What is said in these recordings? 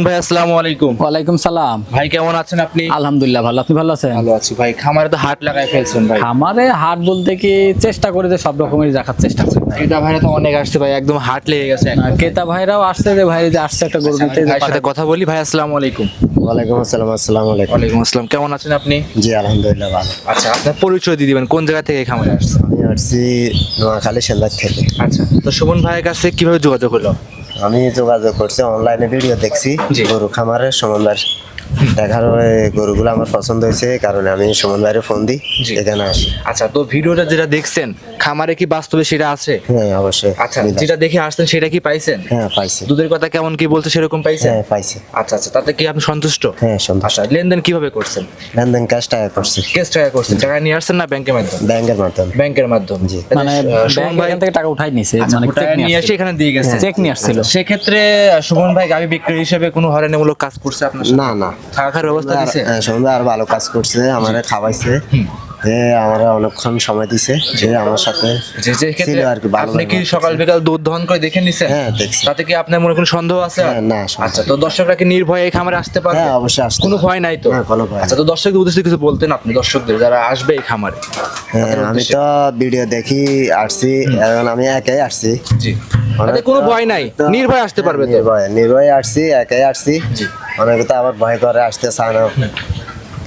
সুমন ভাই আসসালামু আলাইকুম। ওয়ালাইকুম সালাম। ভাই কেমন আছেন আপনি? আলহামদুলিল্লাহ ভালো। আপনি ভালো আছেন? ভালো আছি ভাই। খামারে তো হাট লাগাই ফেলছেন ভাই। আমারে হাট বলতে কি চেষ্টা করে যে সব রকমের রাখার চেষ্টা করি। ভাই। এটা ভাইরা তো অনেক আসছে ভাই একদম হাট লেগে গেছে না, ক্রেতা ভাইরাও আসছে যে ভাই যে আসছে একটা গরু নিতে যে ভাইয়ের সাথে কথা বলি ভাই আসসালামু আলাইকুম। ওয়ালাইকুম আসসালাম আসসালামু আলাইকুম। ওয়ালাইকুম আসসালাম কেমন আছেন আপনি? জি আলহামদুলিল্লাহ ভালো। আচ্ছা আপনার পরিচয় দিয়ে দিবেন কোন জায়গা থেকে খামারে আসছেন? আমি আসছি নোয়াখালী সেন্দার থেকে। আচ্ছা তো সুমন ভাইয়ের কাছে কীভাবে যোগাযোগ হলো? আমি যোগাযোগ করছি অনলাইনে ভিডিও দেখছি। গরু খামারের সমন্বয় দেখার পরে গরুগুলো আমার পছন্দ হয়েছে কারণে আমি সুমন ভাইয়ের ফোন দিই এখানে আসি। আচ্ছা তো ভিডিওটা যেটা দেখছেন খামারে কি বাস্তবে সেটা আছে? হ্যাঁ অবশ্যই। আচ্ছা যেটা দেখে আসছেন সেটা কি পাইছেন? হ্যাঁ পাইছি। দুধের কথা কেমন কি বলছে সেরকম পাইছেন? হ্যাঁ পাইছি। আচ্ছা আচ্ছা তাতে কি আপনি সন্তুষ্ট? হ্যাঁ সন্তুষ্ট। আচ্ছা লেনদেন কীভাবে করছেন? লেনদেন ক্যাশ টাকা করছি। কেস টাকা করছেন টাকা নিয়ে আসছেন না ব্যাংকের মাধ্যমে? ব্যাংকের মাধ্যমে। ব্যাংকের মাধ্যমে। জি। মানে সুমন ভাই থেকে টাকা উঠাই নিছে আচ্ছা, মানে টাকা নিয়ে এসে এখানে দিয়ে গেছে। চেক নিয়ে আসছিল। সেক্ষেত্রে সুমন ভাই গাবি বিক্রি হিসেবে কোনো হয়রানিমূলক কাজ করছে আপনার না না। থাকা খাওয়ার ব্যবস্থা দিছে? আর- আর ভালো কাজ করছে আমারে খাওয়াইছে। যে আমার অনেকক্ষণ সময় দিছে যে আমার সাথে যে যে ছিল আর কি, আপনি কি সকাল বিকাল দুধ দহন করে দেখে নিছেন? হ্যাঁ, দেখছি। তাতে কি আপনার মনে কোনো সন্দেহ আছে? হ্যাঁ, না, আচ্ছা তো দর্শকরা কি নির্ভয়ে এই খামারে আসতে পারবে? হ্যাঁ অবশ্যই আসতে কোনো ভয় নাই তো? না, কোনো ভয় আচ্ছা তো দর্শকদের উদ্দেশ্যে কিছু বলতেন আপনি দর্শকদের যারা আসবে এই খামারে। হ্যাঁ আমি তো ভিডিও দেখি আসছি আমি একাই আসছি। জি। তাতে কোনো ভয় নাই। নির্ভয় আসতে পারবে তো। নির্ভয় নির্ভয় আসছি একাই আসছি। অনেকে তো আবার ভয় করে আসতে চায় না।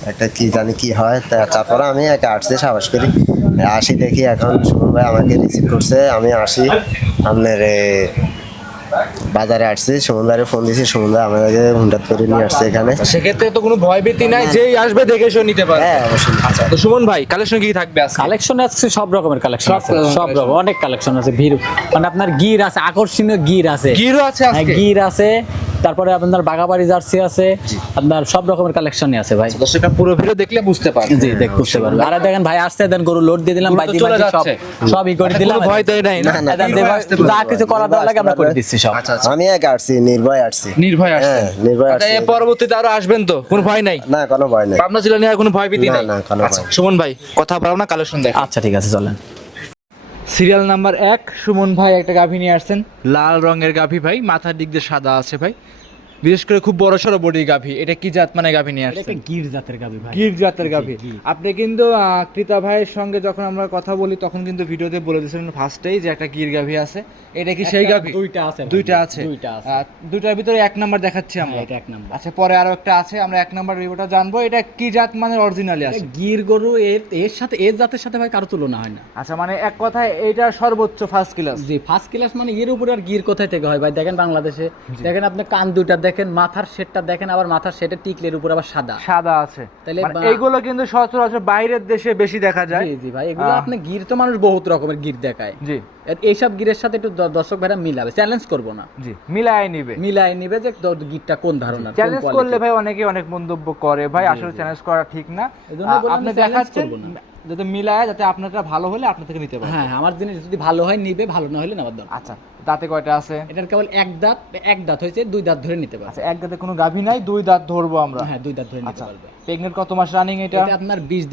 একটা কি জানি কি হয় তা- তারপরে আমি একা আসছি সাহস করি। আসি দেখি এখন সুমন ভাই আমাকে রিসিভ করছে আমি আসি। আপনার বাজারে আসছি সমুদ্রে ফোন দিছে সমুদ্র আমাদেরকে আমাকে হুন্ডাত করে নিয়ে আসছে এখানে। সেক্ষেত্রে তো কোনো ভয় ভীতি নাই যেই আসবে দেখে শুনে নিতে পারবে। হ্যাঁ অবশ্যই। আচ্ছা তো সুমন ভাই কালেকশন কি থাকবে আজকে? কালেকশন আছে সব রকমের কালেকশন সব আছে রকমের সব রকম অনেক কালেকশন আছে ভিড়। মানে আপনার গির আছে আকর্ষণীয় গির আছে। গিরও আছে হ্যাঁ, আজকে? গির আছে তারপরে আপনার বাগাবাড়ি জার্সি আছে আপনার সব রকমের কালেকশনই আছে ভাই। দর্শকরা পুরো ভিডিও দেখলে বুঝতে পারবে জি দেখ বুঝতে পারবে আর দেখেন ভাই আসতে দেন গরু লোড দিয়ে দিলাম বাইদি সব যাচ্ছে। সব ই করে আচ্ছা, দিলাম। ভয় তো নাই না? যে কিছু করা দেওয়া লাগে আমরা করে দিচ্ছি সব। আচ্ছা। আচ্ছা আমি একা আসছি নির্ভয় আসছি। নির্ভয় আসছে। হ্যাঁ, নির্ভয় আচ্ছা আসছে। এর পরবর্তীতে আরও আসবেন তো? কোনো ভয় নাই? না কোনো ভয় নেই। পাবনা জেলা নিয়ে আর কোনো ভয় ভীতি নাই? না, কোনো আচ্ছা, ভয়। সুমন ভাই কথা বলো না কালেকশন দেখ। আচ্ছা ঠিক আছে চলেন। সিরিয়াল নাম্বার এক, সুমন ভাই একটা গাভী নিয়ে আসছেন। লাল রঙের গাভী ভাই, মাথার দিক দিয়ে সাদা আছে ভাই। বিশেষ করে খুব বড় সড়ো বডি গাভী। এটা কি জাত মানে গাভী নিয়ে আসছেন? গির জাতের গাবি ভাই। গির জাতের গাভী। আপনি কিন্তু ক্রেতা ভাইয়ের সঙ্গে যখন আমরা কথা বলি তখন কিন্তু ভিডিওতে বলে দিয়েছিলেন ফার্স্টেই যে একটা গির গাভী আছে। এটা কি সেই গাভী? দুইটা আছে দুইটা আছে। দুইটা আছে। দুইটার ভিতরে এক নাম্বার দেখাচ্ছি আমরা। হ্যাঁ, এটা এক নাম্বার। আচ্ছা পরে আরও একটা আছে আমরা এক নাম্বার রিভিউটা জানব। এটা কি জাত মানে অরিজিনালি আছে? গির গরু এর এর সাথে এর জাতের সাথে ভাই কারও তুলনা হয় না। আচ্ছা মানে এক কথায় এটা সর্বোচ্চ ফার্স্ট ক্লাস জি ফার্স্ট ক্লাস মানে এর উপরে আর গির কোথায় থেকে হয় ভাই? দেখেন বাংলাদেশে। দেখেন আপনি কান দুইটা দেখেন মাথার শেডটা দেখেন আবার মাথার শেডের টিকলের উপর আবার সাদা। সাদা আছে। তাহলে মানে এইগুলো কিন্তু সচরাচর বাইরের দেশে বেশি দেখা যায়। জি জি ভাই এগুলো আপনি গির তো মানুষ বহুত রকমের গির দেখায়। জি। এইসব গিরের সাথে একটু দর্শক ভাইরা মিলাবে চ্যালেঞ্জ করব না। জি মিলায় নিবে। মিলাই নিবে যে গিরটা কোন ধারণা চ্যালেঞ্জ করলে ভাই অনেকে অনেক মন্তব্য করে ভাই আসলে চ্যালেঞ্জ করা ঠিক না। আপনি দেখাচ্ছেন যাতে মিলায় যাতে আপনারটা ভালো হলে আপনার থেকে নিতে পারেন হ্যাঁ আমার জিনিস যদি ভালো হয় নিবে ভালো না হলে নেওয়ার দরকার। আচ্ছা। দাঁতে কয়টা আছে? এটার কেবল এক দাঁত এক দাঁত হয়েছে দুই দাঁত ধরে নিতে পারবে। আচ্ছা এক দাঁতে কোনো গাভী নাই দুই দাঁত ধরবো আমরা। হ্যাঁ দুই দাঁত ধরে নিতে আচ্ছা। পারবে। প্রেগনেন্ট কত মাস রানিং এটা? এটা আপনার বিশ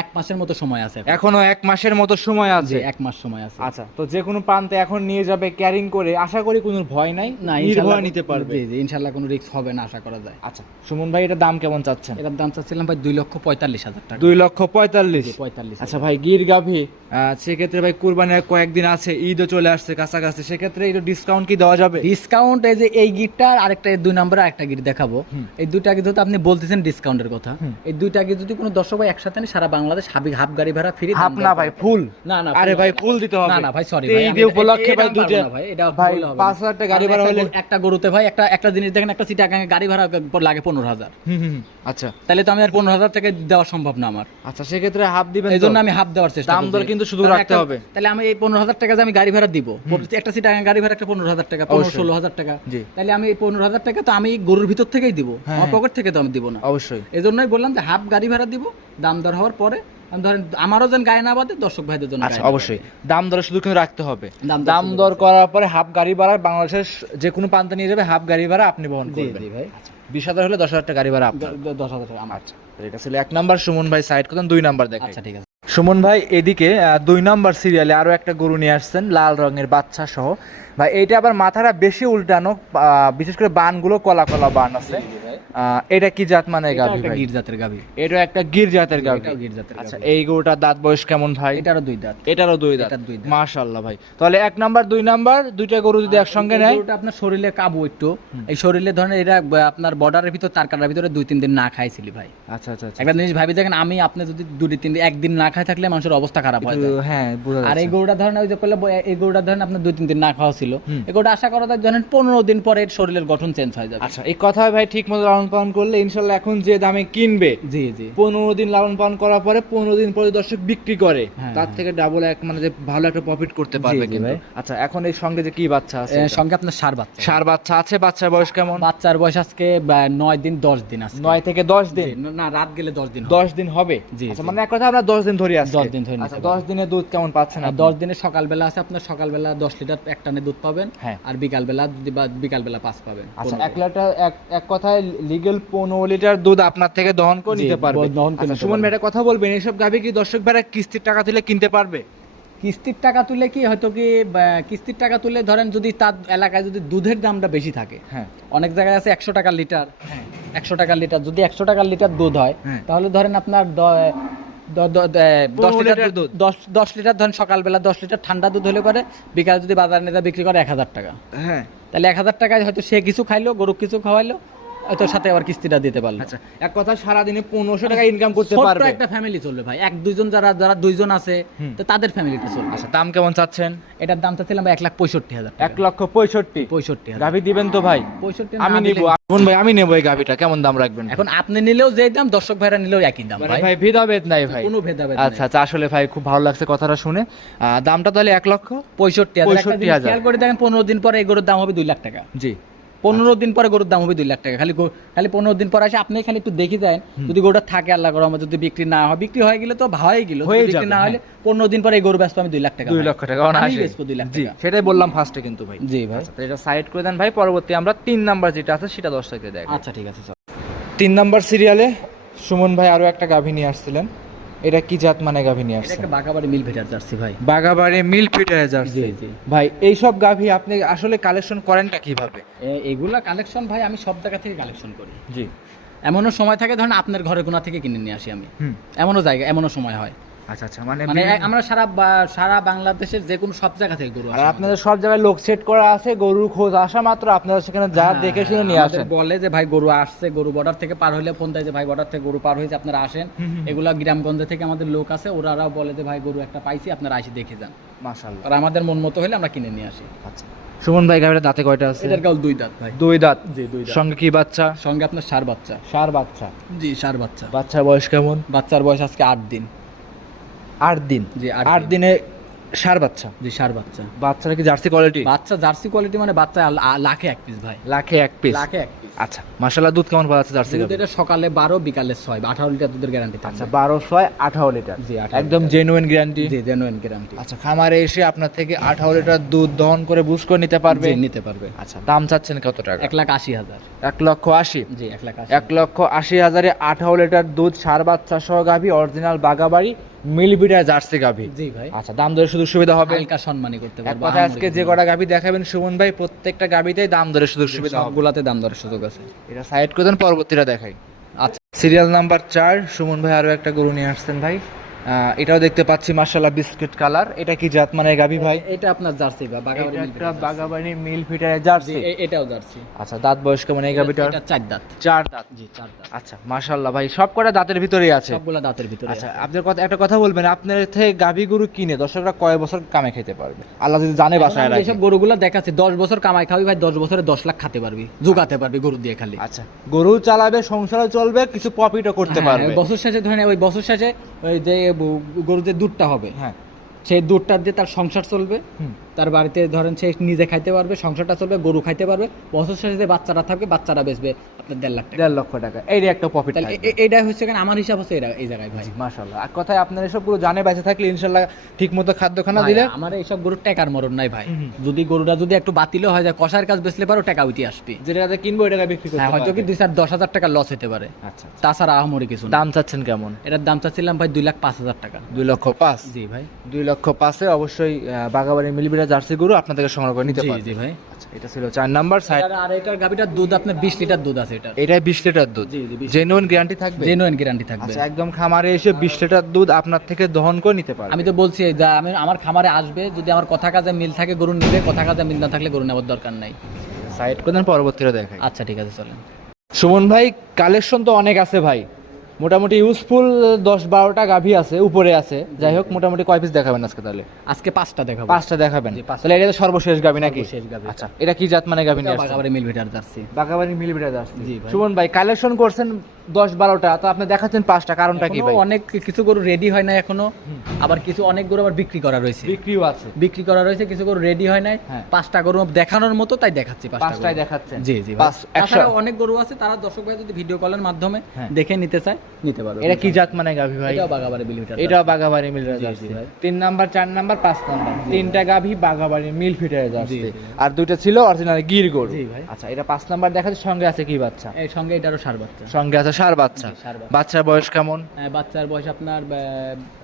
এক মাসের মতো সময় আছে এখন। এক মাসের মতো সময় আছে? এক মাস সময় আছে। আচ্ছা তো যে কোনো প্রান্তে এখন নিয়ে যাবে ক্যারিং করে আশা করি কোনো ভয় নাই না নির্ভয় নিতে পারবে। জি জি ইনশাল্লাহ কোনো রিস্ক হবে না আশা করা যায়। আচ্ছা সুমন ভাই এটা দাম কেমন চাচ্ছেন? এটার দাম চাচ্ছিলাম ভাই দুই লক্ষ পঁয়তাল্লিশ হাজার টাকা। দুই লক্ষ পঁয়তাল্লিশ। জি, পঁয়তাল্লিশ আচ্ছা ভাই গির গাভী সেক্ষেত্রে ভাই কুরবানির কয়েকদিন আছে ঈদও চলে আসছে কাছাকাছি সেক্ষেত্রে একটু ডিসকাউন্ট কি দেওয়া যাবে? ডিসকাউন্ট এই যে এই গিটটার আরেকটা দুই নম্বরে আরেকটা গিট দেখাবো। এই দুইটা গিট আপনি বলতেছেন ডিসকাউন্টের কথা এই দুইটা গিট যদি কোনো দর্শক ভাই একসাথে নেয়, সারা বাংলাদেশ হাবি হাফ গাড়ি ভাড়া ফ্রি হাফ না ভাই ফুল। না না আরে ভাই ফুল দিতে হবে। না না ভাই সরি ভাই এই উপলক্ষে ভাই দুইটা না ভাই এটা ভাই ভুল হবে। পাঁচ হাজার টাকা গাড়ি ভাড়া হলে একটা গরুতে ভাই একটা একটা জিনিস দেখেন একটা চিটাগাঙে গাড়ি ভাড়া লাগে পনেরো হাজার। হুম হুম। আচ্ছা। তাহলে তো আমি আর পনেরো হাজার টাকা দেওয়া সম্ভব না আমার। আচ্ছা সেক্ষেত্রে হাফ দিবেন এই তো? জন্য আমি হাফ দেওয়ার চেষ্টা দাম দর কিন্তু শুধু রাখতে হবে। তাহলে আমি এই পনেরো হাজার টাকা যে আমি গাড়ি ভাড়া দিব একটা সিট গাড়ি ভাড়া একটা পনেরো হাজার টাকা পনেরো অবশ্যই। ষোলো হাজার টাকা। জি। তাহলে আমি এই পনেরো হাজার টাকা তো আমি গরুর ভিতর থেকেই দিব হ্যাঁ, আমার হ্যাঁ। পকেট থেকে তো আমি দিব না। অবশ্যই। এই জন্যই বললাম যে হাফ গাড়ি ভাড়া দিব দাম দর হওয়ার পরে ধরেন আমারও যেন গায়ে না বাদে দর্শক ভাইদের জন্য আচ্ছা অবশ্যই। দাম দর শুধু কিন্তু রাখতে হবে। দাম দর করার পরে হাফ গাড়ি ভাড়া বাংলাদেশের যে কোনো প্রান্তে নিয়ে যাবে হাফ গাড়ি ভাড়া আপনি বহন করবেন। ভাই। বিশ হাজার হলে দশ হাজার টাকা গাড়ি ভাড়া দশ হাজার টাকা আচ্ছা এটা ছিল এক নাম্বার। সুমন ভাই সাইড করতেন দুই নাম্বার দেখেন আচ্ছা ঠিক আছে। সুমন ভাই এদিকে দুই নম্বর সিরিয়ালে আরও একটা গরু নিয়ে আসছেন লাল রঙের বাচ্চা সহ। ভাই এটা আবার মাথাটা বেশি উল্টানো বিশেষ করে বানগুলো কলা কলা বান আছে। এটা কি জাত মানে গাভী ভাই? গির জাতের গাভী। এটা একটা গির জাতের গাভী। গির জাতের আচ্ছা এই গরুটার দাঁত বয়স কেমন ভাই? এটারও দুই দাঁত। এটারও দুই দাঁত। মাশাআল্লাহ ভাই। তাহলে এক নাম্বার দুই নাম্বার দুইটা গরু যদি একসঙ্গে নেয়? গরুটা আপনার শরীরে কাবু একটু। এই শরীরে ধরেন এটা আপনার বর্ডারের ভিতর তার কাটার ভিতরে দুই তিন দিন না খাইছিলি ভাই। আচ্ছা আচ্ছা আচ্ছা। একটা জিনিস ভাবি দেখেন আমি আপনি যদি দুই তিন দিন একদিন না খাই থাকলে মানুষের অবস্থা খারাপ হয় হ্যাঁ আর এই গরুটা ধরেন ওই যে করলে এই গরুটা ধরেন আপনার দুই তিন দিন না খাওয়া ছিল। এই গরুটা আশা করা যায় ধরেন পনেরো দিন পরে শরীরের গঠন চেঞ্জ হয়ে যাবে। আচ্ছা এই কথা ভাই ঠিক মতো লালন পালন করলে ইনশাল্লাহ এখন যে দামে কিনবে জি জি। পনেরো দিন লালন পালন করার পরে পনেরো দিন পরে দর্শক বিক্রি করে হ্যাঁ, তার থেকে ডাবল এক মানে যে ভালো একটা প্রফিট করতে পারবে কিন্তু। আচ্ছা এখন এই সঙ্গে যে কি বাচ্চা আছে? সঙ্গে আপনার সার বাচ্চা। ষাঁড় বাচ্চা আছে বাচ্চার বয়স কেমন? বাচ্চার বয়স আজকে নয় দিন দশ দিন আছে নয় থেকে দশ দিন? না রাত গেলে দশ দিন দশ দিন হবে? জি, আচ্ছা মানে এক কথা আমরা দশ দিন ধরে আছি। দশ দিন ধরে আচ্ছা। দশ দিনে দুধ কেমন পাচ্ছেন দশ দিনে সকালবেলা আছে আপনার সকালবেলা দশ লিটার এক টানে দুধ পাবেন। হ্যাঁ। আর বিকালবেলা যদি বিকালবেলা পাঁচ পাবেন। আচ্ছা এক লিটার এক কথায় লিগেল পনেরো লিটার দুধ আপনার থেকে দহন করে নিতে পারবে দহন করে আচ্ছা, সুমন। ভাই একটা কথা বলবেন এইসব গাভি কি দর্শক ভাইরা কিস্তির টাকা তুলে কিনতে পারবে কিস্তির টাকা তুলে কি হয়তো কি কিস্তির টাকা তুলে ধরেন যদি তার এলাকায় যদি দুধের দামটা বেশি থাকে হ্যাঁ অনেক জায়গায় আছে একশো টাকা লিটার একশো টাকা লিটার যদি একশো টাকার লিটার দুধ হয় হ্যাঁ। তাহলে ধরেন আপনার দশ লিটার। দুধ দশ দশ লিটার ধরেন সকালবেলা দশ লিটার ঠান্ডা দুধ হলে পরে বিকালে যদি বাজার নেতা বিক্রি করে এক হাজার টাকা হ্যাঁ তাহলে এক হাজার টাকায় হয়তো সে কিছু খাইলো গরু কিছু খাওয়াইলো হয়তো সাথে আবার কিস্তিটা দিতে পারল। আচ্ছা এক কথা সারাদিনে পনেরোশো টাকা ইনকাম করতে ছোট্ট পারবে। একটা ফ্যামিলি চলবে ভাই। এক দুইজন যারা যারা দুইজন আছে তো তাদের ফ্যামিলিটা চলবে। আচ্ছা দাম কেমন চাচ্ছেন? এটার দামটা ছিলাম এক লাখ পঁয়ষট্টি হাজার এক লক্ষ পঁয়ষট্টি। পঁয়ষট্টি হাজার গাভি দিবেন তো ভাই? পঁয়ষট্টি আমি নিব। ভাই আমি নেব এই গাভিটা। কেমন দাম রাখবেন? এখন আপনি নিলেও যে দাম দর্শক ভাইরা নিলেও একই দাম মানে ভাই। ভাই ভেদাভেদ নাই ভাই। কোনো ভেদাভেদ আচ্ছা আচ্ছা আসলে ভাই খুব ভালো লাগছে কথাটা শুনে। দামটা তাহলে এক লক্ষ পঁয়ষট্টি হাজার। 65 হাজার। খেয়াল করে দেখেন পনেরো দিন পরে এই গরুর দাম হবে দুই লাখ টাকা। জি। পনেরো দিন পরে গরুর দাম হবে দুই লাখ টাকা। খালি খালি পনেরো দিন পরে আসে আপনি খালি একটু দেখে দেন যদি গরুটা থাকে আল্লাহ করো যদি বিক্রি না হয় বিক্রি হয়ে গেলে তো হয়ে গেল বিক্রি না হলে পনেরো দিন পরে এই গরু ব্যস্ত আমি দুই লাখ টাকা দুই। লক্ষ টাকা বেচবো দুই লাখ জি সেটাই বললাম ফার্স্টে কিন্তু ভাই। জি ভাই। আচ্ছা এটা সাইড করে দেন ভাই পরবর্তী আমরা তিন নাম্বার যেটা আছে সেটা দশ টাকা দেখ আচ্ছা ঠিক আছে স্যার। তিন নাম্বার সিরিয়ালে সুমন ভাই আরও একটা গাভী নিয়ে আসছিলেন। এটা কি জাত মানে গাভী নিয়ে একটা বাগাবাড়ি মিল ফিটার জার্সি ভাই। বাগাবাড়ি মিল ফিটার জার্সি। জি, জি। ভাই এইসব গাভী আপনি আসলে কালেকশন করেনটা কীভাবে? এগুলা কালেকশন ভাই আমি সব জায়গা থেকে কালেকশন করি। জি। এমনও সময় থাকে ধরেন আপনার ঘরে গোনা থেকে কিনে নিয়ে আসি আমি। হুম। এমনও জায়গা এমনও সময় হয়। আচ্ছা আচ্ছা মানে মানে আমরা সারা সারা বাংলাদেশের যে কোনো সব জায়গা থেকে গরু আর আসে আপনাদের সব জায়গায় লোক সেট করা আছে গরুর খোঁজ আসা মাত্র আপনারা সেখানে যা হ্যাঁ, দেখে শুনে নিয়ে আমাদের আসেন। বলে যে ভাই গরু আসছে গরু বর্ডার থেকে পার হইলে ফোন দেয় যে ভাই বর্ডার থেকে গরু পার হয়েছে আপনারা আসেন। এগুলা গ্রামগঞ্জে থেকে আমাদের লোক আছে ওরাও বলে যে ভাই গরু একটা পাইছি আপনারা আসি দেখে যান। মাশাআল্লাহ। আর আমাদের মন মতো হলে আমরা কিনে নিয়ে আসি। আচ্ছা। সুমন ভাই গাভীর দাঁতে কয়টা আছে? এটার কাল দুই দাঁত ভাই। দুই দাঁত? জি দুই দাঁত। সঙ্গে কি বাচ্চা? সঙ্গে আপনার সার বাচ্চা। সার বাচ্চা? জি সার বাচ্চা। বাচ্চার বয়স কেমন? বাচ্চার বয়স আজকে আট দিন। আট দিন। জি আট দিনে। সার বাচ্চা। জি সার বাচ্চা। বাচ্চারা কি জার্সি কোয়ালিটি? বাচ্চা জার্সি কোয়ালিটি মানে বাচ্চা লাখে এক পিস ভাই। লাখে এক পিস লাখে এক পিস আচ্ছা মাশাআল্লাহ দুধ কেমন পাওয়া যাচ্ছে জার্সি দুধ এটা সকালে বারো বিকালে ছয়। আঠারো লিটার দুধের গ্যারান্টি আচ্ছা থাকছে বারো ছয় আঠারো লিটার। জি, 18 একদম জেনুইন গ্যারান্টি জি জেনুইন গ্যারান্টি আচ্ছা খামারে এসে আপনার থেকে আঠারো লিটার দুধ দহন করে বুঝ করে নিতে পারবে? জি নিতে পারবে। আচ্ছা দাম চাচ্ছেন কত টাকা? এক লাখ আশি হাজার। এক লক্ষ আশি? জি এক লাখ আশি। এক লক্ষ আশি হাজারে আঠারো লিটার দুধ সার বাচ্চা সহ গাভী অরিজিনাল বাগাবাড়ি মিলবিটা জার্সি গাভী। জি ভাই। আচ্ছা দাম দরে শুধু সুবিধা হবে? হালকা সম্মানই করতে পারব কথা আজকে যে কটা গাভী দেখাবেন সুমন ভাই প্রত্যেকটা গাভীতেই দাম দরে সুযোগ সুবিধা সবগুলাতে দাম দরের সুযোগ আছে। এটা সাইড করে দেন পরবর্তীটা দেখাই। আচ্ছা। সিরিয়াল নাম্বার চার সুমন ভাই আরও একটা গরু নিয়ে আসছেন ভাই। এটাও দেখতে পাচ্ছি মার্শাল্লাহ বিস্কিট কালার। এটা কি জাত? মানে গাভী ভাই? এটা আপনার জার্সি বা বাগাবাড়ি এটা বাগাবাড়ি মিল ফিটারের জি জার্সি এটাও জার্সি। আচ্ছা দাঁত বয়স কেমন এই গাভীটার? এটা চার দাঁত। চার দাঁত। জি চার দাঁত। আচ্ছা মাশাল্লাহ ভাই সব কটা দাঁতের ভিতরেই আছে? সবগুলা দাঁতের ভিতরে আচ্ছা। আপনার কথা একটা কথা বলবেন আপনার থেকে গাভী গরু কিনে দর্শকরা কয় বছর কামে খেতে পারবে? আল্লাহ যদি জানে বাসায় রাখে। যেসব গরুগুলো দেখাচ্ছে দশ বছর কামাই খাবি ভাই দশ বছরে দশ লাখ খেতে পারবি জোগাতে পারবি গরু দিয়ে খালি। আচ্ছা গরু চালাবে সংসারও চলবে কিছু প্রফিটও করতে হ্যাঁ, পারবে। বছর শেষে ধরেন ওই বছর শেষে যে গরু গরুর যে দুধটা হবে। হ্যাঁ। সেই দুধটা দিয়ে তার সংসার চলবে। হুম। তার বাড়িতে ধরেন সে নিজে খাইতে পারবে সংসারটা চলবে গরু খাইতে পারবে বছর শেষে যে বাচ্চারা থাকবে বাচ্চারা বেচবে আপনার দেড় লাখ দেড় লক্ষ টাকা। এইটা একটা প্রফিট এইটাই হচ্ছে কেন আমার হিসাব হচ্ছে এই জায়গায় ভাই। মাশাল্লাহ আর কথায় আপনার এসবগুলো জানে বেঁচে থাকলে ইনশাল্লাহ ঠিক মতো খাদ্য খানা দিলে আমার এইসব গরুর টাকার মরণ নাই ভাই। যদি গরুটা যদি একটু বাতিলও হয়ে যায় কষার কাজ বেচলে পারো টাকা উঠে আসবে। যেটা কিনবো এটা বিক্রি করতে হ্যাঁ হয়তো কি দুই চার দশ হাজার টাকা লস হতে পারে। আচ্ছা তাছাড়া আহমরি কিছু দাম চাচ্ছেন কেমন? এটার দাম চাচ্ছিলাম ভাই দুই লাখ পাঁচ হাজার টাকা। দুই লক্ষ পাঁচ? জি ভাই। দুই লক্ষ পাঁচে অবশ্যই বাগাবাড়ি মিলবিরা জার্সি গরু আপনার থেকে সংগ্রহ করে নিতে জি পারবে। জি ভাই। আচ্ছা এটা ছিল চার নাম্বার সাইড আর এটার গাভিটার দুধ আপনার বিশ লিটার দুধ আছে এটা এটাই বিশ লিটার দুধ। জেনুইন গ্যারান্টি থাকবে? জেনুইন গ্যারান্টি থাকবে। আচ্ছা একদম খামারে এসে বিশ লিটার দুধ আপনার থেকে দহন করে নিতে পারবে। আমি তো বলছি যা আমি আমার খামারে আসবে যদি আমার কথা কাজে মিল থাকে গরু নিবে কথা কাজে মিল না থাকলে গরু নেওয়ার দরকার নাই। সাইড করে দেন পরবর্তীতে দেখাই। আচ্ছা ঠিক আছে চলেন। সুমন ভাই কালেকশন তো অনেক আছে ভাই। মোটামুটি ইউজফুল দশ বারোটা গাভী আছে উপরে আছে। যাই হোক মোটামুটি কয় পিস দেখাবেন আজকে তাহলে? আজকে পাঁচটা দেখাবো। পাঁচটা দেখাবেন? তাহলে এটা তো সর্বশেষ গাভী নাকি? শেষ গাভী। আচ্ছা এটা কি জাত মানে গাভী নিয়ে? বাগাবাড়ি মিল ভিটার বাগাবাড়ি বাঘাবাড়ি মিলবিটা যাচ্ছে। সুমন ভাই কালেকশন করছেন দশ বারোটা তো আপনি দেখাচ্ছেন পাঁচটা কারণটা কি ভাই? অনেক কিছু গরু রেডি হয় না এখনও আবার কিছু অনেক গরু আবার বিক্রি করা রয়েছে। বিক্রিও আছে। বিক্রি করা রয়েছে কিছু গরু রেডি হয় নাই হ্যাঁ। পাঁচটা গরু দেখানোর মতো তাই দেখাচ্ছি পাঁচটা পাঁচটায় দেখাচ্ছেন। জি জি তাছাড়া অনেক গরু আছে তারা দর্শক ভাই যদি ভিডিও কলের মাধ্যমে হ্যাঁ। দেখে নিতে চায় নিতে পারবে। এটা কি জাত মানে গাভী ভাই? এটাও বাগাবাড়ি মিল ভিটার এটাও বাঘাবাড়ি মিল জি, ভাই। তিন নাম্বার চার নাম্বার পাঁচ নাম্বার। তিনটা গাভী বাঘাবাড়ি মিল ফিটারে যাচ্ছে জি, জি। আর দুইটা ছিল অরিজিনাল গির গরু। জি ভাই। আচ্ছা এটা পাঁচ নাম্বার দেখাচ্ছে সঙ্গে আছে কি বাচ্চা? এই সঙ্গে এটারও সার বাচ্চা। সঙ্গে আছে বাচ্চা। ষাঁড় বাচ্চা। বাচ্চার বয়স কেমন? হ্যাঁ, বাচ্চার বয়স আপনার আহ,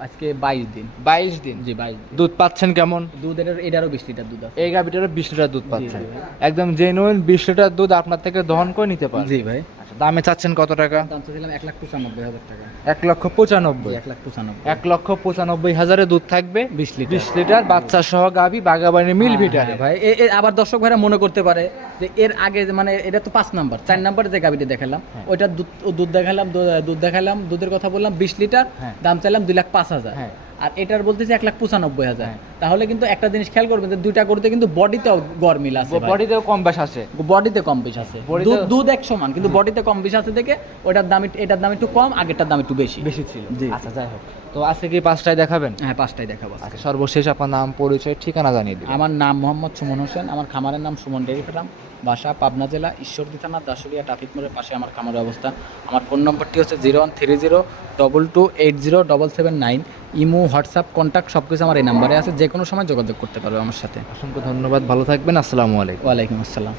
আজকে বাইশ দিন। বাইশ দিন? জি বাইশ দিন। দুধ পাচ্ছেন কেমন? দুধ এটার এটারও বিশ লিটার দুধ আছে। এই গাভীটারও বিশ লিটার দুধ পাচ্ছেন। জি। একদম জেনুইন বিশ লিটার দুধ আপনার থেকে দহন করে নিতে পারেন জি ভাই। দামে চাচ্ছেন কত টাকা? দাম চাচ্ছিলাম এক লাখ পঁচানব্বই হাজার টাকা। এক লক্ষ পঁচানব্বই। এক লাখ পঁচানব্বই। এক লক্ষ পঁচানব্বই হাজারে দুধ থাকবে বিশ লিটার। বিশ লিটার বাচ্চা সহ গাভী বাগাবাড়ি মিল হ্যাঁ, ভিটারে। হ্যাঁ, ভাই। আবার দর্শক ভাইরা মনে করতে পারে যে এর আগে মানে এটা তো পাঁচ নাম্বার চার নাম্বারে যে গাবিটা দেখালাম হ্যাঁ। ওইটা দুধ দুধ দেখালাম দুধ দেখালাম দুধের কথা বললাম বিশ লিটার। দাম চাইলাম দুই লাখ পাঁচ হাজার। হ্যাঁ। আর এটার বলতেছি এক লাখ পঁচানব্বই হাজার। হ্যাঁ। তাহলে কিন্তু একটা জিনিস খেয়াল করবেন যে দুইটা করতে কিন্তু বডিতেও গড় মিল আছে। বডিতেও কম বেশ আছে। বডিতে কম বেশি আছে। দুধ দুধ এক সমান কিন্তু বডিতে কম বেশ আছে দেখে ওটার দাম এটার দাম একটু কম আগেরটার দাম একটু বেশি। বেশি ছিল। জি, আচ্ছা যাই হোক। তো আজকে কি পাঁচটায় দেখাবেন? হ্যাঁ পাঁচটায় দেখাবো আজকে। আচ্ছা সর্বশেষ আপনার নাম পরিচয় ঠিকানা জানিয়ে দিন আমার নাম মোহাম্মদ সুমন হোসেন আমার খামারের নাম সুমন ডেয়ারি ফার্ম বাসা পাবনা জেলা ঈশ্বরদী থানা দাসুরিয়া ট্রাফিক মোড়ের পাশে আমার খামারের অবস্থা। আমার ফোন নম্বরটি হচ্ছে zero one three zero double two eight zero double seven nine. Imo WhatsApp contact সব কিছু আমার এই নাম্বারে আছে। যে কোনো সময় যোগাযোগ করতে পারবে আমার সাথে। অসংখ্য ধন্যবাদ। ভালো থাকবেন। আসসালামু আলাইকুম। ওয়ালাইকুম আসসালাম।